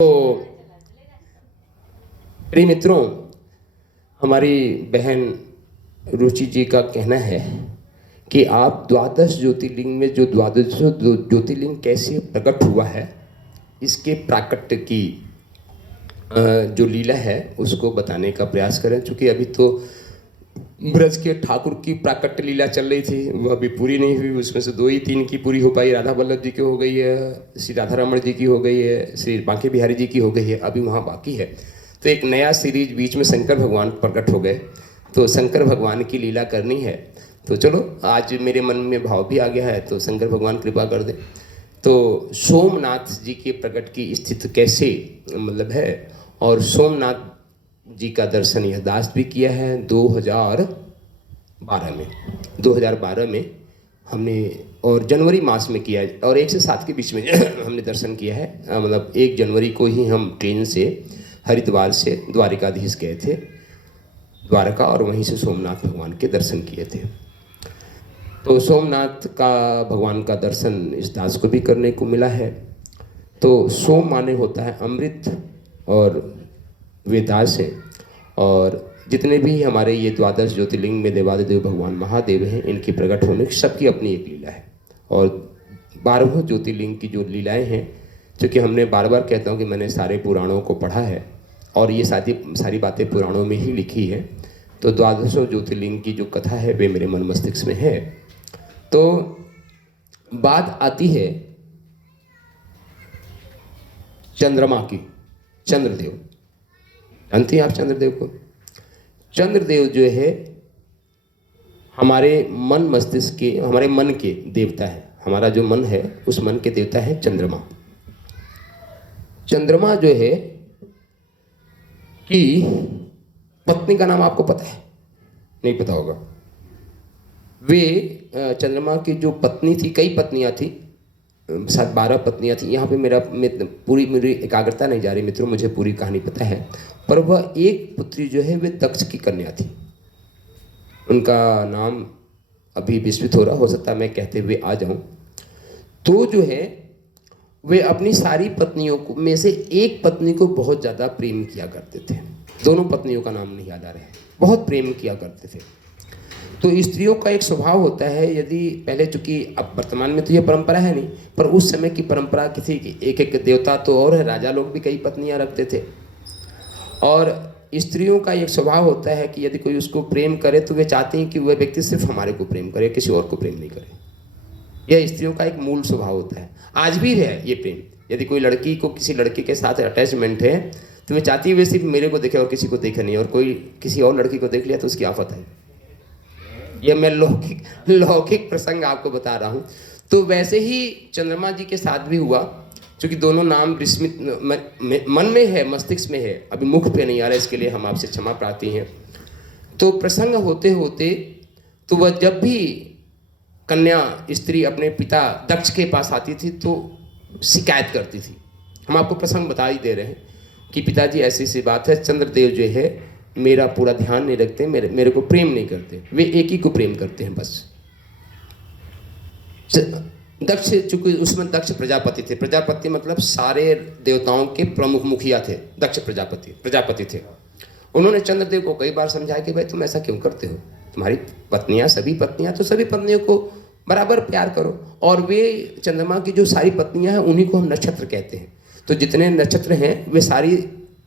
तो प्रिय मित्रों, हमारी बहन रुचि जी का कहना है कि आप द्वादश ज्योतिर्लिंग में जो द्वादश ज्योतिर्लिंग कैसे प्रकट हुआ है, इसके प्राकट्य की जो लीला है उसको बताने का प्रयास करें। चूँकि अभी तो ब्रज के ठाकुर की प्राकट्य लीला चल रही थी, वह अभी पूरी नहीं हुई। उसमें से 2 ही 3 की पूरी हो पाई। राधा वल्लभ जी की हो गई है, श्री राधा रमण जी की हो गई है, श्री बांके बिहारी जी की हो गई है, अभी वहाँ बाकी है। तो एक नया सीरीज बीच में शंकर भगवान प्रकट हो गए, तो शंकर भगवान की लीला करनी है। तो चलो, आज मेरे मन में भाव भी आ गया है, तो शंकर भगवान कृपा कर दे। तो सोमनाथ जी के प्रकट की स्थिति कैसे मतलब है, और सोमनाथ जी का दर्शन यह दास भी किया है 2012 में हमने, और जनवरी मास में किया है, और 1 से 7 के बीच में हमने दर्शन किया है। मतलब 1 जनवरी को ही हम ट्रेन से हरिद्वार से द्वारिकाधीश गए थे, द्वारका, और वहीं से सोमनाथ भगवान के दर्शन किए थे। तो सोमनाथ का भगवान का दर्शन इस दास को भी करने को मिला है। तो सोम माने होता है अमृत, और वे दास हैं। और जितने भी हमारे ये द्वादश ज्योतिर्लिंग में देवादिदेव भगवान महादेव हैं, इनकी प्रकट होने की सबकी अपनी एक लीला है। और 12 ज्योतिर्लिंग की जो लीलाएं हैं, क्योंकि हमने बार बार कहता हूँ कि मैंने सारे पुराणों को पढ़ा है और ये सारी बातें पुराणों में ही लिखी है। तो द्वादशों ज्योतिर्लिंग की जो कथा है वे मेरे मन मस्तिष्क में है। तो बात आती है चंद्रमा की, चंद्रदेव। जानते हैं आप चंद्रदेव को? चंद्रदेव जो है हमारे मन मस्तिष्क के, हमारे मन के देवता है। हमारा जो मन है उस मन के देवता है चंद्रमा। चंद्रमा जो है कि पत्नी का नाम आपको पता है? नहीं पता होगा। वे चंद्रमा की जो पत्नी थी, कई पत्नियां थी, शायद 12 पत्नियां थी। यहाँ पे मेरी एकाग्रता नहीं जा रही मित्रों, मुझे पूरी कहानी पता है। पर वह एक पुत्री जो है वे दक्ष की कन्या थी। उनका नाम अभी विस्मृत हो रहा, हो सकता है मैं कहते हुए आ जाऊं। तो जो है वे अपनी सारी पत्नियों को में से एक पत्नी को बहुत ज़्यादा प्रेम किया करते थे। दोनों पत्नियों का नाम नहीं याद आ रहा है, बहुत प्रेम किया करते थे। तो स्त्रियों का एक स्वभाव होता है, यदि पहले, चूंकि अब वर्तमान में तो ये परंपरा है नहीं, पर उस समय की परंपरा किसी की एक एक देवता तो और है, राजा लोग भी कई पत्नियां रखते थे। और स्त्रियों का एक स्वभाव होता है कि यदि कोई उसको प्रेम करे तो वे चाहते हैं कि वह व्यक्ति सिर्फ हमारे को प्रेम करे, किसी और को प्रेम नहीं करे। यह स्त्रियों का एक मूल स्वभाव होता है, आज भी है ये प्रेम। यदि कोई लड़की को किसी लड़के के साथ अटैचमेंट है तो वे चाहती है वे सिर्फ मेरे को देखे और किसी को देखे नहीं, और कोई किसी और लड़की को देख लिया तो उसकी आफत है। यह मैं लौकिक प्रसंग आपको बता रहा हूँ। तो वैसे ही चंद्रमा जी के साथ भी हुआ, क्योंकि दोनों नाम विस्मित मन में है, मस्तिष्क में है, अभी मुख पे नहीं आ रहा, इसके लिए हम आपसे क्षमा प्रार्थी हैं। तो प्रसंग होते होते तो वह जब भी कन्या स्त्री अपने पिता दक्ष के पास आती थी तो शिकायत करती थी। हम आपको प्रसंग बता ही दे रहे हैं कि पिताजी ऐसी सी बात है, चंद्रदेव जो है मेरा पूरा ध्यान नहीं रखते, मेरे को प्रेम नहीं करते, वे एक ही को प्रेम करते हैं बस। दक्ष, चूंकि उसमें दक्ष प्रजापति थे, प्रजापति मतलब सारे देवताओं के प्रमुख मुखिया थे, दक्ष प्रजापति थे। उन्होंने चंद्रदेव को कई बार समझाया कि भाई तुम ऐसा क्यों करते हो, तुम्हारी पत्नियां सभी पत्नियों को बराबर प्यार करो। और वे चंद्रमा की जो सारी पत्नियां हैं उन्हीं को हम नक्षत्र कहते हैं। तो जितने नक्षत्र हैं वे सारी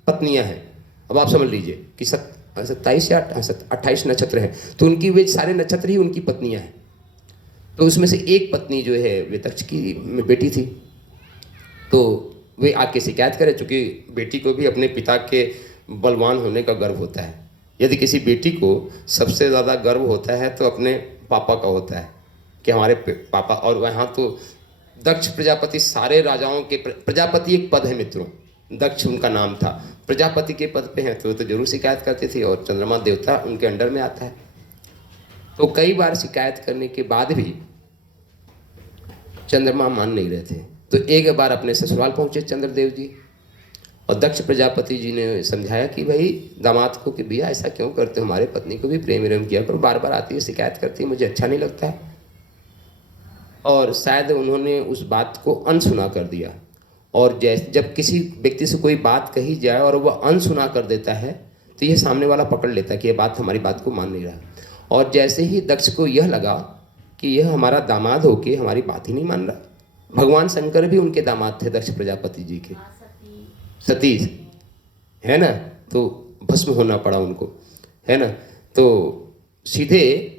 पत्नियां हैं। अब आप समझ लीजिए कि 27 या 28 नक्षत्र हैं, तो उनकी वे सारे नक्षत्र ही उनकी पत्नियां हैं। तो उसमें से एक पत्नी जो है वे दक्ष की बेटी थी। तो वे आके शिकायत करे, चूँकि बेटी को भी अपने पिता के बलवान होने का गर्व होता है। यदि किसी बेटी को सबसे ज़्यादा गर्व होता है तो अपने पापा का होता है कि हमारे पापा। और वहाँ तो दक्ष प्रजापति सारे राजाओं के, प्रजापति एक पद है मित्रों, दक्ष उनका नाम था, प्रजापति के पद पे हैं, तो जरूर शिकायत करते थे। और चंद्रमा देवता उनके अंडर में आता है। तो कई बार शिकायत करने के बाद भी चंद्रमा मान नहीं रहे थे। तो एक बार अपने ससुराल पहुंचे चंद्रदेव जी, और दक्ष प्रजापति जी ने समझाया कि भाई दामाद को कि भैया ऐसा क्यों करते हो, हमारे पत्नी को भी प्रेम विरेम किया करो, बार बार आती है शिकायत करती है, मुझे अच्छा नहीं लगता है। और शायद उन्होंने उस बात को अनसुना कर दिया। और जैसे जब किसी व्यक्ति से कोई बात कही जाए और वह अनसुना कर देता है तो ये सामने वाला पकड़ लेता है कि ये बात हमारी बात को मान नहीं रहा। और जैसे ही दक्ष को यह लगा कि यह हमारा दामाद होके हमारी बात ही नहीं मान रहा, भगवान शंकर भी उनके दामाद थे दक्ष प्रजापति जी के, सती है ना, तो भस्म होना पड़ा उनको, है ना। तो सीधे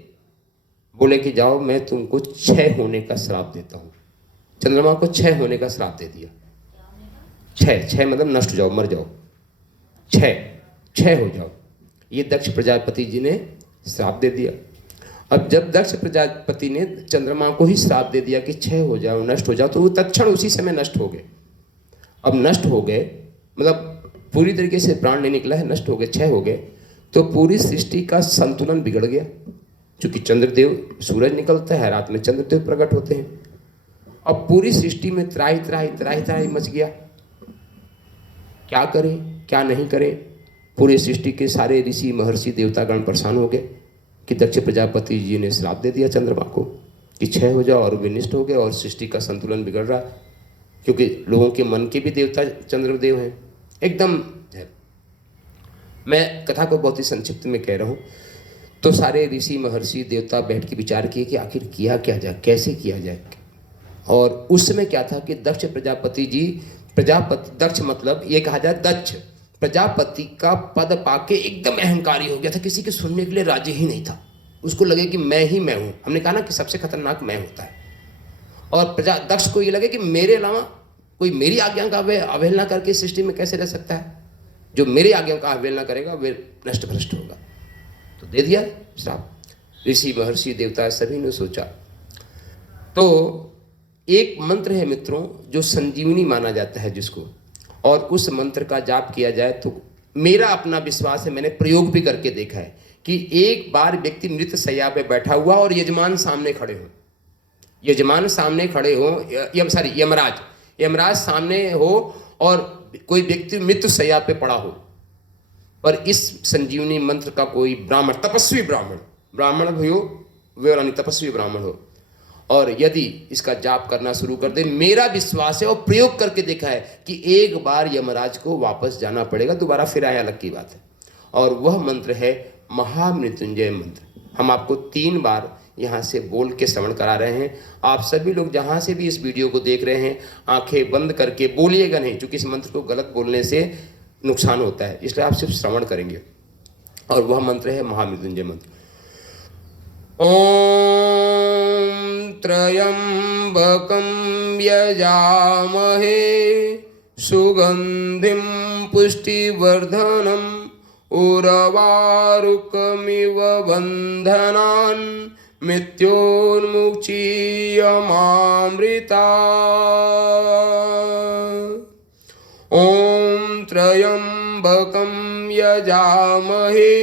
बोले कि जाओ मैं तुमको क्षय होने का श्राप देता हूँ। चंद्रमा को क्षय होने का श्राप दे दिया। क्षय मतलब नष्ट हो जाओ, मर जाओ, क्षय हो जाओ, ये दक्ष प्रजापति जी ने श्राप दे दिया। अब जब दक्ष प्रजापति ने चंद्रमा को ही श्राप दे दिया कि क्षय हो जाओ, नष्ट हो जाओ, तो वो तत्क्षण उसी समय नष्ट हो गए। अब नष्ट हो गए मतलब पूरी तरीके से प्राण नहीं निकला है, नष्ट हो गए, क्षय हो गए, तो पूरी सृष्टि का संतुलन बिगड़ गया। क्योंकि चंद्रदेव, सूरज निकलता है, रात में चंद्रदेव प्रकट होते हैं। अब पूरी सृष्टि में त्राही त्राही त्राही त्राही मच गया। क्या करें क्या नहीं करें, पूरी सृष्टि के सारे ऋषि महर्षि देवतागण परेशान हो गए कि दक्ष प्रजापति जी ने श्राप दे दिया चंद्रमा को कि क्षय हो जाओ, और विनिष्ट हो गए और सृष्टि का संतुलन बिगड़ रहा। क्योंकि लोगों के मन के भी देवता चंद्रदेव हैं, एकदम है। मैं कथा को बहुत ही संक्षिप्त में कह रहा हूँ। तो सारे ऋषि महर्षि देवता बैठ के विचार किए कि आखिर किया क्या जाए, कैसे किया जाए। और उस समय क्या था कि दक्ष प्रजापति जी, प्रजापति दक्ष मतलब ये कहा जाए दक्ष प्रजापति का पद पाके एकदम अहंकारी हो गया था, किसी के सुनने के लिए राजी ही नहीं था। उसको लगे कि मैं ही मैं हूँ। हमने कहा ना कि सबसे खतरनाक मैं होता है। और दक्ष को ये लगे कि मेरे अलावा कोई मेरी आज्ञा का अवहेलना करके सृष्टि में कैसे रह सकता है। जो मेरी आज्ञा का अवहेलना करेगा वे नष्ट भ्रष्ट होगा। तो दे दिया श्राप। ऋषि महर्षि देवता सभी ने सोचा। तो एक मंत्र है मित्रों जो संजीवनी माना जाता है जिसको, और उस मंत्र का जाप किया जाए तो मेरा अपना विश्वास है, मैंने प्रयोग भी करके देखा है कि एक बार व्यक्ति मृत शैया पे बैठा हुआ और यजमान सामने खड़े हो, यजमान सामने खड़े हो, यमराज सामने हो और कोई व्यक्ति मृत शैया पे पड़ा हो, पर इस संजीवनी मंत्र का कोई ब्राह्मण, तपस्वी ब्राह्मण भी हो, वे तपस्वी ब्राह्मण हो, और यदि इसका जाप करना शुरू कर दे, मेरा विश्वास है और प्रयोग करके देखा है कि एक बार यमराज को वापस जाना पड़ेगा, दोबारा फिर आया अलग की बात है। और वह मंत्र है महामृत्युंजय मंत्र। हम आपको 3 बार यहाँ से बोल के श्रवण करा रहे हैं। आप सभी लोग जहाँ से भी इस वीडियो को देख रहे हैं, आंखें बंद करके बोलिएगा नहीं, क्योंकि इस मंत्र को गलत बोलने से नुकसान होता है, इसलिए आप सिर्फ श्रवण करेंगे। और वह मंत्र है महामृत्युंजय मंत्र। ओम त्र्यंबकं यजामहे सुगंधिं पुष्टिवर्धनम् उर्वारुकमिव बन्धनान् मृत्योर्मुक्षीयमामृता। ओम त्र्यंबकं यजामहे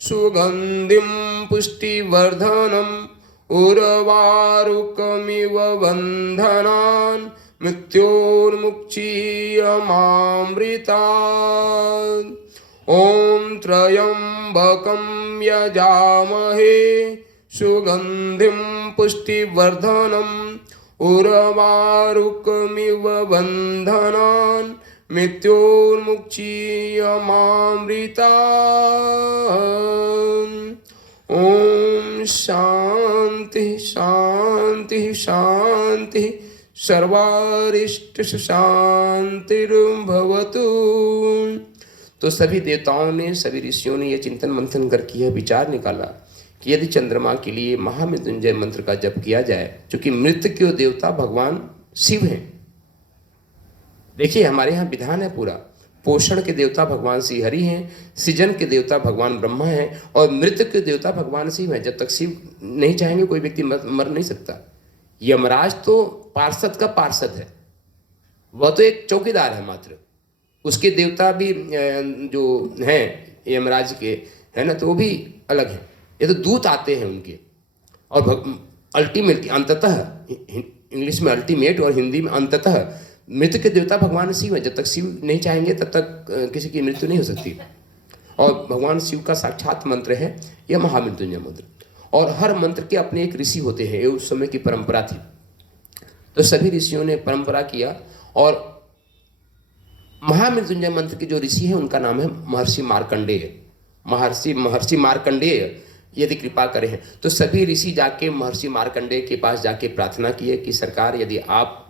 सुगंधिं पुष्टिवर्धनम् उर्वारुकमिव बन्धनान् मृत्योर्मुक्षीयमामृता। ओम त्र्यंबकं यजामहे सुगंधिं पुष्टिवर्धनम् उर्वारुकमिव बन्धनान् मृत्योर्मुक्षीयमामृता। ओम शांति शांति शांति सर्वारिष्ट शांतिर्भवतु। तो सभी देवताओं ने, सभी ऋषियों ने यह चिंतन मंथन करके यह विचार निकाला कि यदि चंद्रमा के लिए महामृत्युंजय मंत्र का जप किया जाए, क्योंकि मृत्यु के देवता भगवान शिव हैं। देखिए हमारे यहाँ विधान है पूरा, पोषण के देवता भगवान श्री हरि हैं, सृजन के देवता भगवान ब्रह्मा हैं, और मृत्यु के देवता भगवान शिव हैं। जब तक शिव नहीं चाहेंगे कोई व्यक्ति मर नहीं सकता। यमराज तो पार्षद का पार्षद है, वह तो एक चौकीदार है मात्र। उसके देवता भी जो हैं यमराज के, है ना, तो वो भी अलग हैं। ये तो दूत आते हैं उनके। और अल्टीमेटली अंततः, इंग्लिश में अल्टीमेट और हिंदी में अंततः, मृत्यु के देवता भगवान शिव है। जब तक शिव नहीं चाहेंगे तब तक किसी की मृत्यु नहीं हो सकती। और भगवान शिव का साक्षात मंत्र है यह महामृत्युंजय मंत्र। और हर मंत्र के अपने एक ऋषि होते हैं, ये उस समय की परंपरा थी। तो सभी ऋषियों ने परंपरा किया और महामृत्युंजय मंत्र के जो ऋषि हैं उनका नाम है महर्षि मार्कंडेय। महर्षि मार्कंडेय यदि कृपा करें तो सभी ऋषि जाके महर्षि मार्कंडेय के पास जाके प्रार्थना की है कि सरकार यदि आप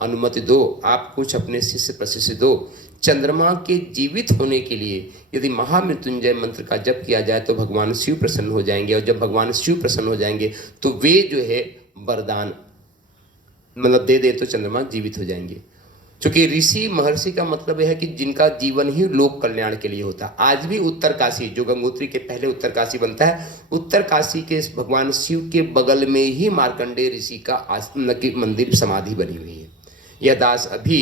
अनुमति दो, आप कुछ अपने शिष्य प्रशिष्य दो, चंद्रमा के जीवित होने के लिए यदि महामृत्युंजय मंत्र का जप किया जाए तो भगवान शिव प्रसन्न हो जाएंगे, और जब भगवान शिव प्रसन्न हो जाएंगे तो वे जो है वरदान मतलब दे दे तो चंद्रमा जीवित हो जाएंगे। क्योंकि ऋषि महर्षि का मतलब यह है कि जिनका जीवन ही लोक कल्याण के लिए होता है। आज भी उत्तर काशी, जो गंगोत्री के पहले उत्तर काशी बनता है, उत्तर काशी के भगवान शिव के बगल में ही मार्कंडेय ऋषि का मंदिर समाधि बनी हुई है। यह दास अभी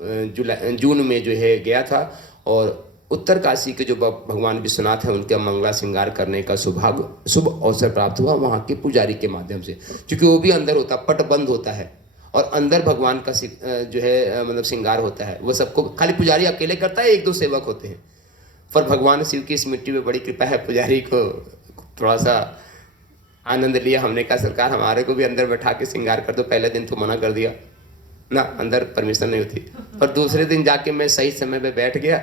जून में जो है गया था, और उत्तर काशी के जो भगवान विश्वनाथ हैं उनका मंगला श्रृंगार करने का शुभ अवसर प्राप्त हुआ वहाँ के पुजारी के माध्यम से। क्योंकि वो भी अंदर होता, पट बंद होता है और अंदर भगवान का जो है मतलब श्रृंगार होता है। वो सबको खाली पुजारी अकेले करता है, एक दो सेवक होते हैं, पर भगवान शिव की इस मिट्टी में बड़ी कृपा है। पुजारी को थोड़ा सा आनंद लिया, हमने कहा सरकार हमारे को भी अंदर बैठा के श्रृंगार कर दो। पहले दिन तो मना कर दिया ना, अंदर परमिशन नहीं होती, पर दूसरे दिन जाके मैं सही समय पे बैठ गया।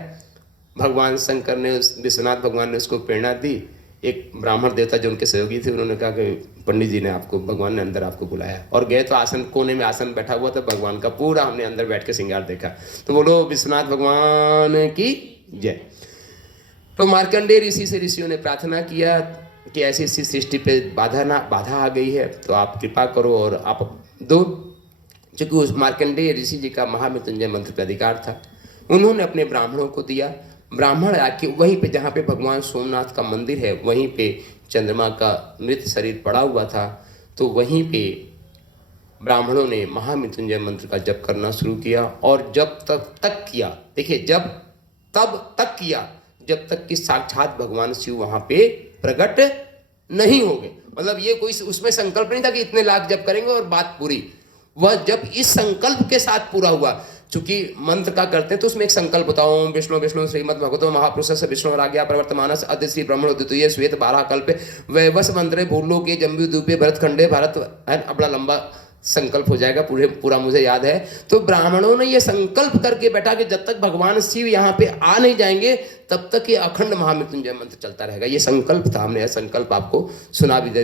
भगवान शंकर ने, विश्वनाथ भगवान ने उसको प्रेरणा दी। एक ब्राह्मण देवता जो उनके सहयोगी थे, उन्होंने कहा कि पंडित जी ने आपको, भगवान ने अंदर आपको बुलाया, और गए तो आसन, कोने में आसन बैठा हुआ था भगवान का, पूरा हमने अंदर बैठ के श्रृंगार देखा। तो बोलो विश्वनाथ भगवान की जय। तो मार्कंडेय ऋषि से ऋषियों ने प्रार्थना किया कि ऐसी ऐसी सृष्टि पे बाधा आ गई है, तो आप कृपा करो और आप दो। चूँकि उस मार्कंडेय ऋषि जी का महामृत्युंजय मंत्र पे अधिकार था, उन्होंने अपने ब्राह्मणों को दिया। ब्राह्मण आके वहीं पे जहाँ पे भगवान सोमनाथ का मंदिर है, वहीं पे चंद्रमा का मृत शरीर पड़ा हुआ था, तो वहीं पे ब्राह्मणों ने महामृत्युंजय मंत्र का जप करना शुरू किया। और जब तक किया, देखिए तब तक किया जब तक कि साक्षात भगवान शिव वहाँ पे प्रकट नहीं हो गए। मतलब ये कोई उसमें संकल्प नहीं था कि इतने लाख जप करेंगे और बात पूरी। वह जब इस संकल्प के साथ पूरा हुआ, चूंकि मंत्र का करते हैं तो उसमें एक संकल्प होता है, ओम विष्णु विष्णु श्रीमद् भगवतो महापुरुषस्य विष्णु राज्ञा प्रवर्तमानस्य अद्य श्री ब्रह्मणो द्वितीय श्वेत 12 कल्पे वैवस्व मंत्रे भूलोके जम्बू द्वीपे भरतखंडे भारत है। बड़ा लंबा संकल्प हो जाएगा, पूरा मुझे याद है। तो ब्राह्मणों ने यह संकल्प करके बैठा कि जब तक भगवान शिव यहाँ पे आ नहीं जाएंगे तब तक ये अखंड महामृत्युंजय मंत्र चलता रहेगा। ये संकल्प था, हमने यह संकल्प आपको सुना भी दे।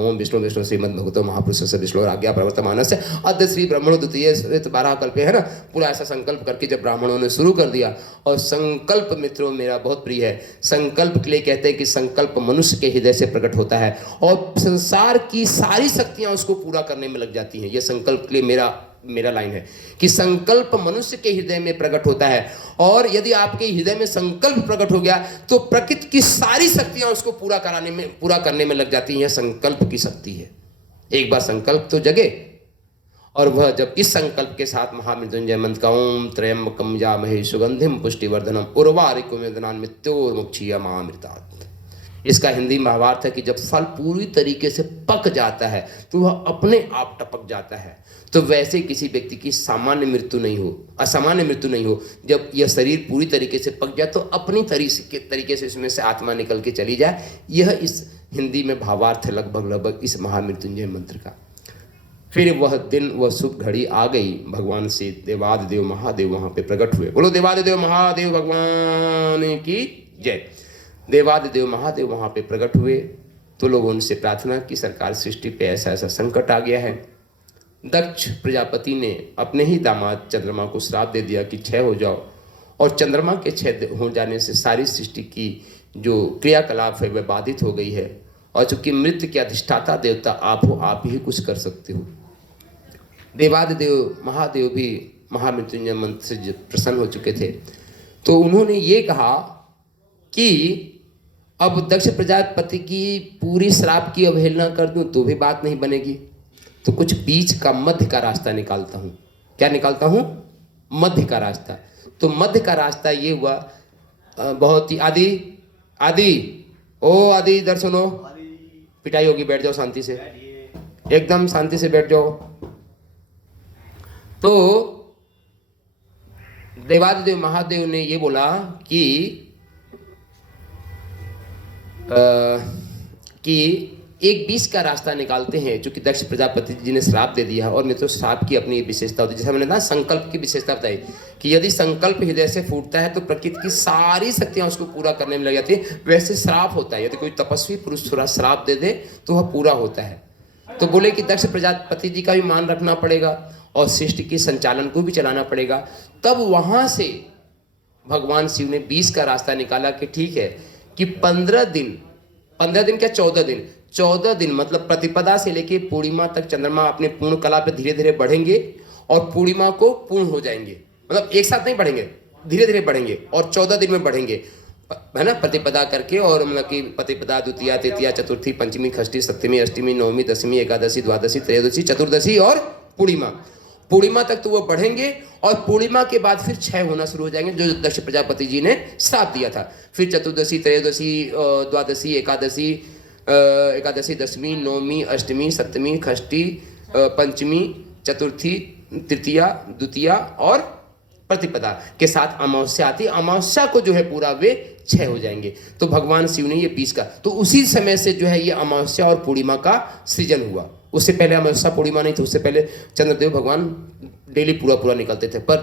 ओम विष्णु विष्णु श्रीमद् भगवतो महापुरुषस्य विष्णु राज्ञा प्रवर्तमानस्य अद्य श्री ब्रह्मणो द्वितीय श्वेत 12 कल्पे, है ना। पूरा ऐसा संकल्प करके जब ब्राह्मणों ने शुरू कर दिया, और संकल्प मित्रों मेरा बहुत प्रिय है, संकल्प के लिए कहते हैं कि संकल्प मनुष्य के हृदय से प्रकट होता है और संसार की सारी शक्तियां उसको पूरा करने में लग जाती हैं। यह संकल्प के लिए मेरा लाइन है कि संकल्प मनुष्य के हृदय में प्रकट होता है, और यदि आपके हृदय में संकल्प प्रकट हो गया तो प्रकृति की सारी शक्तियां उसको पूरा करने में लग जाती हैं। यह संकल्प की शक्ति है। एक बार संकल्प तो जगे, और वह जब इस संकल्प के साथ महामृत्युंजय मंत्र का ओम त्र्यंबकम यामहे सुगंधिम पुष्टिवर्धनम उर्वारुकमिव वेदनान् मृत्योर्मुक्षीयमामृतात्। इसका हिंदी में भावार्थ है कि जब फल पूरी तरीके से पक जाता है तो वह अपने आप टपक जाता है। तो वैसे किसी व्यक्ति की सामान्य मृत्यु नहीं हो, असामान्य मृत्यु नहीं हो। जब यह शरीर पूरी तरीके से पक जाए तो अपनी तरीके से इसमें से आत्मा निकल के चली जाए। यह इस हिंदी में भावार्थ है लगभग इस महामृत्युंजय मंत्र का। फिर वह दिन, वह शुभ घड़ी आ गई। भगवान से देवादिदेव महादेव वहाँ पे प्रकट हुए। बोलो देवादिदेव महादेव भगवान की जय। देवादिदेव महादेव वहाँ पे प्रकट हुए तो लोगों उनसे प्रार्थना की, सरकार सृष्टि पे ऐसा ऐसा संकट आ गया है। दक्ष प्रजापति ने अपने ही दामाद चंद्रमा को श्राप दे दिया कि क्षय हो जाओ, और चंद्रमा के क्षय हो जाने से सारी सृष्टि की जो क्रियाकलाप है वह बाधित हो गई है। और चूंकि मृत्यु के अधिष्ठाता देवता आप हो, आप ही कुछ कर सकते हो। देवादिदेव महादेव भी महामृत्युंजय मंत्र से प्रसन्न हो चुके थे, तो उन्होंने ये कहा कि अब दक्ष प्रजापति की पूरी श्राप की अवहेलना कर दूं तो भी बात नहीं बनेगी, तो कुछ बीच का मध्य का रास्ता निकालता हूं। क्या निकालता हूं? मध्य का रास्ता। तो मध्य का रास्ता ये हुआ, बहुत ही आदि इधर सुनो, पिटाई होगी, बैठ जाओ शांति से, एकदम शांति से बैठ जाओ। तो देवादिदेव महादेव ने ये बोला कि एक बीच का रास्ता निकालते हैं, चूंकि दक्ष प्रजापति जी ने श्राप दे दिया है। और मित्रों श्राप की अपनी विशेषता होती है, जैसे मैंने कहा संकल्प की विशेषता बताई कि यदि संकल्प हृदय से फूटता है तो प्रकृति की सारी शक्तियां उसको पूरा करने में लग जाती है। वैसे श्राप होता है, यदि कोई तपस्वी पुरुष थोड़ा श्राप दे दे तो वह पूरा होता है। तो बोले कि दक्ष प्रजापति जी का भी मान रखना पड़ेगा और सृष्टि के संचालन को भी चलाना पड़ेगा। तब वहां से भगवान शिव ने 20 का रास्ता निकाला कि ठीक है कि 15 दिन क्या 14 दिन मतलब प्रतिपदा से लेके पूर्णिमा तक चंद्रमा अपने पूर्ण कला पे धीरे धीरे बढ़ेंगे और पूर्णिमा को पूर्ण हो जाएंगे। मतलब एक साथ नहीं बढ़ेंगे, धीरे धीरे बढ़ेंगे और 14 दिन में बढ़ेंगे, है ना, प्रतिपदा करके। और मतलब कि प्रतिपदा, द्वितीया, तृतीया, चतुर्थी, पंचमी, षष्ठी, सप्तमी, अष्टमी, नवमी, दशमी, एकादशी, द्वादशी, त्रयोदशी, चतुर्दशी और पूर्णिमा तक तो वो बढ़ेंगे। और पूर्णिमा के बाद फिर 6 होना शुरू हो जाएंगे, जो दक्ष प्रजापति जी ने श्राप दिया था। फिर चतुर्दशी, त्रयोदशी, द्वादशी, एकादशी, दशमी, नवमी, अष्टमी, सप्तमी, षष्ठी, पंचमी, चतुर्थी, तृतीया, द्वितीया और प्रतिपदा के साथ अमावस्या आती। अमावस्या को जो है पूरा वे 6 हो जाएंगे। तो भगवान शिव ने ये 20 का, तो उसी समय से जो है ये अमावस्या और पूर्णिमा का सृजन हुआ। उससे पहले अमावस्या पूर्णिमा नहीं थी, उससे पहले चंद्रदेव भगवान डेली पूरा निकलते थे। पर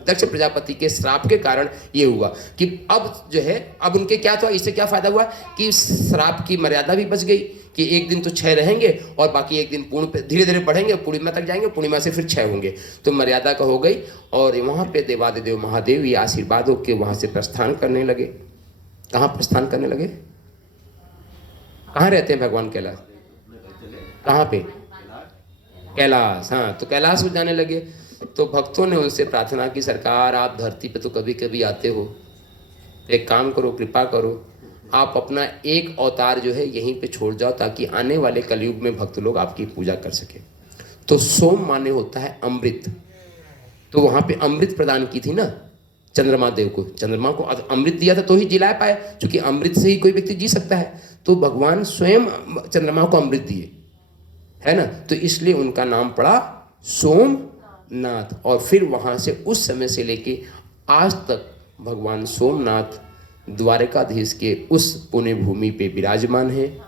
दक्ष प्रजापति के श्राप के कारण ये हुआ कि अब जो है, अब उनके क्या था, इससे क्या फायदा हुआ कि श्राप की मर्यादा भी बच गई कि एक दिन तो 6 रहेंगे और बाकी एक दिन पूर्ण पे धीरे धीरे बढ़ेंगे, पूर्णिमा तक जाएंगे, पूर्णिमा से फिर 6 होंगे, तो मर्यादा का हो गई। और वहाँ पे देवादिदेव महादेव ये आशीर्वाद हो के वहाँ से प्रस्थान करने लगे। कहाँ प्रस्थान करने लगे? कहाँ रहते हैं भगवान कैलाश? कहाँ पे? कैलाश। हाँ, तो कैलाश को जाने लगे। तो भक्तों ने उनसे प्रार्थना की, सरकार आप धरती पे तो कभी कभी आते हो, एक काम करो, कृपा करो, आप अपना एक अवतार जो है यहीं पे छोड़ जाओ ताकि आने वाले कलयुग में भक्त लोग आपकी पूजा कर सके। तो सोम माने होता है अमृत। तो वहाँ पे अमृत प्रदान की थी ना चंद्रमा देव को, चंद्रमा को अमृत दिया था तो ही जिला पाए, क्योंकि अमृत से ही कोई व्यक्ति जी सकता है। तो भगवान स्वयं चंद्रमा को अमृत दिए, है ना, तो इसलिए उनका नाम पड़ा सोमनाथ। और फिर वहाँ से उस समय से लेके आज तक भगवान सोमनाथ द्वारकाधीश के उस पुण्य भूमि पे विराजमान है।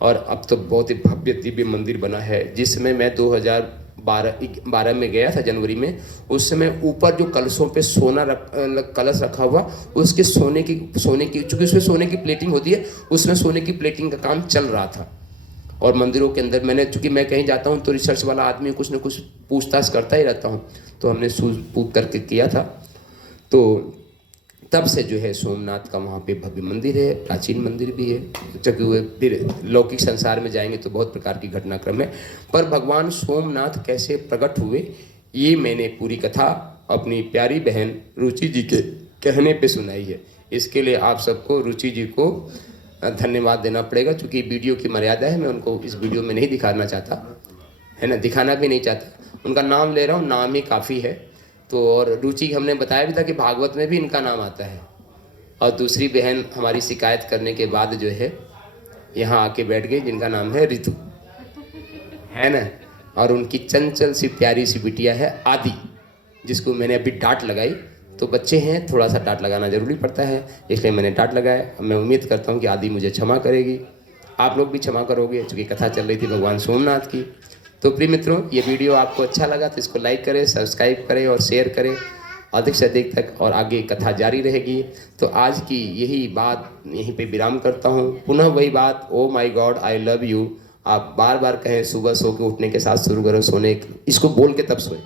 और अब तो बहुत ही भव्य दिव्य मंदिर बना है। जिस समय मैं 2012 में गया था जनवरी में, उस समय ऊपर जो कलशों पे कलश रखा हुआ, उसके सोने की चूँकि उसमें सोने की प्लेटिंग होती है, उसमें सोने की प्लेटिंग का काम चल रहा था। और मंदिरों के अंदर मैंने, चूँकि मैं कहीं जाता हूँ तो रिसर्च वाला आदमी कुछ न कुछ पूछताछ करता ही रहता हूँ, तो हमने सूझ पूछ करके किया था। तो तब से जो है सोमनाथ का वहाँ पे भव्य मंदिर है, प्राचीन मंदिर भी है। क्योंकि वे फिर लौकिक संसार में जाएंगे तो बहुत प्रकार की घटनाक्रम है। पर भगवान सोमनाथ कैसे प्रकट हुए, ये मैंने पूरी कथा अपनी प्यारी बहन रुचि जी के कहने पे सुनाई है। इसके लिए आप सबको रुचि जी को धन्यवाद देना पड़ेगा, क्योंकि वीडियो की मर्यादा है। मैं उनको इस वीडियो में नहीं दिखाना चाहता, है ना, दिखाना भी नहीं चाहता। उनका नाम ले रहा हूँ, नाम ही काफ़ी है। तो और रुचि हमने बताया भी था कि भागवत में भी इनका नाम आता है। और दूसरी बहन हमारी शिकायत करने के बाद जो है यहाँ आके बैठ गई, जिनका नाम है ऋतु, है ना। और उनकी चंचल सी प्यारी सी बिटिया है आदि, जिसको मैंने अभी डांट लगाई। तो बच्चे हैं, थोड़ा सा डांट लगाना जरूरी पड़ता है, इसलिए मैंने डांट लगाया। मैं उम्मीद करता हूँ कि आदि मुझे क्षमा करेगी, आप लोग भी क्षमा करोगे, क्योंकि कथा चल रही थी भगवान सोमनाथ की। तो प्रिय मित्रों, ये वीडियो आपको अच्छा लगा तो इसको लाइक करें, सब्सक्राइब करें और शेयर करें अधिक से अधिक तक, और आगे कथा जारी रहेगी। तो आज की यही बात यहीं पे विराम करता हूँ। पुनः वही बात, oh my God I love you, आप बार बार कहें, सुबह सो के उठने के साथ शुरू करो, सोने इसको बोल के तब सोए,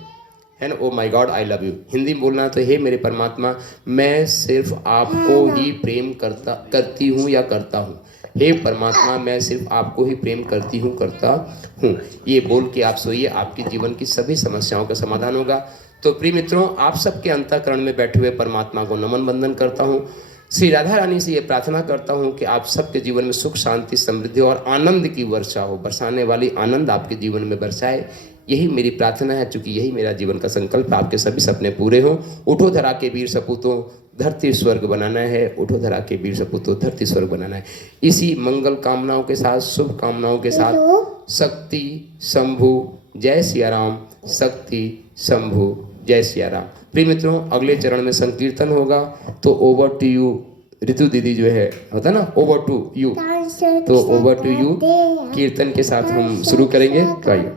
है ना। Oh my God I love you Hindi में बोलना। तो हे मेरे परमात्मा, मैं सिर्फ आपको ही प्रेम करती हूँ या करता हूँ। हे परमात्मा, मैं सिर्फ आपको ही प्रेम करती हूँ, करता हूँ। ये बोल के आप सोइए, आपके जीवन की सभी समस्याओं का समाधान होगा। तो प्रिय मित्रों, आप सबके अंतःकरण में बैठे हुए परमात्मा को नमन वंदन करता हूँ। श्री राधा रानी से ये प्रार्थना करता हूँ कि आप सबके जीवन में सुख, शांति, समृद्धि और आनंद की वर्षा हो, बरसाने वाली आनंद आपके जीवन में बरसाए। यही मेरी प्रार्थना है, चूँकि यही मेरा जीवन का संकल्प, आपके सभी सपने पूरे हों। उठो धरा के वीर सपूतों, धरती स्वर्ग बनाना है। उठो धरा के वीर सपूतों, धरती स्वर्ग बनाना है। इसी मंगल कामनाओं के साथ, शुभ कामनाओं के साथ, शक्ति शंभु जय सिया राम, शक्ति शंभु जय सिया राम। प्रिय मित्रों, अगले चरण में संकीर्तन होगा, तो ओवर टू यू ऋतु दीदी जो है होता ना ओवर टू यू, तो ओवर टू यू कीर्तन के साथ हम शुरू करेंगे। तो आइए।